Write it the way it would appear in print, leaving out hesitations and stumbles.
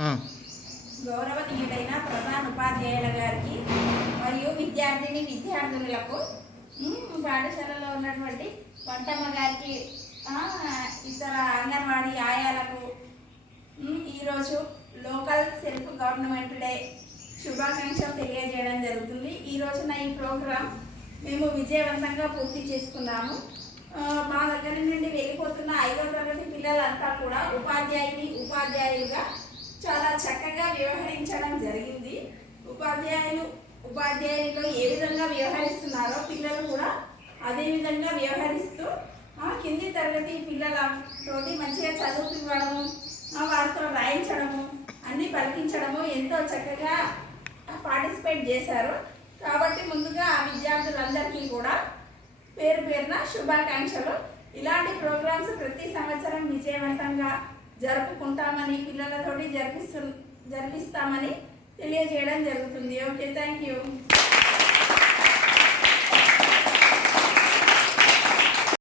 గౌరవనీయుడైన ప్రధాన ఉపాధ్యాయుల గారికి మరియు విద్యార్థులకు పాఠశాలలో ఉన్నటువంటి వంటమ్మ గారికి ఇతర అంగన్వాడీ ఆయాలకు ఈరోజు లోకల్ సెల్ఫ్ గవర్నమెంట్ డే శుభాకాంక్షలు తెలియజేయడం జరుగుతుంది. ఈ రోజున ఈ ప్రోగ్రాం మేము విజయవంతంగా పూర్తి చేసుకున్నాము. మా దగ్గర నుండి వెళ్ళిపోతున్న 5వ తరగతి పిల్లలంతా కూడా ఉపాధ్యాయులుగా చాలా చక్కగా వ్యవహరించడం జరిగింది. ఉపాధ్యాయులు ఏ విధంగా వ్యవహరిస్తున్నారో పిల్లలు కూడా అదే విధంగా వ్యవహరిస్తూ కింది తరగతి పిల్లలతోటి మంచిగా చదువుకోవడము, వారితో రాయించడము, అన్నీ పలికించడము ఎంతో చక్కగా పార్టిసిపేట్ చేశారు. కాబట్టి ముందుగా ఆ విద్యార్థులందరికీ కూడా పేరు పేరున శుభాకాంక్షలు. ఇలాంటి ప్రోగ్రామ్స్ ప్రతి సంవత్సరం విజయవంతంగా జరుపుకుంటామని, పిల్లలతోటి జరిపిస్తామని తెలియజేయడం జరుగుతుంది. Okay, thank you.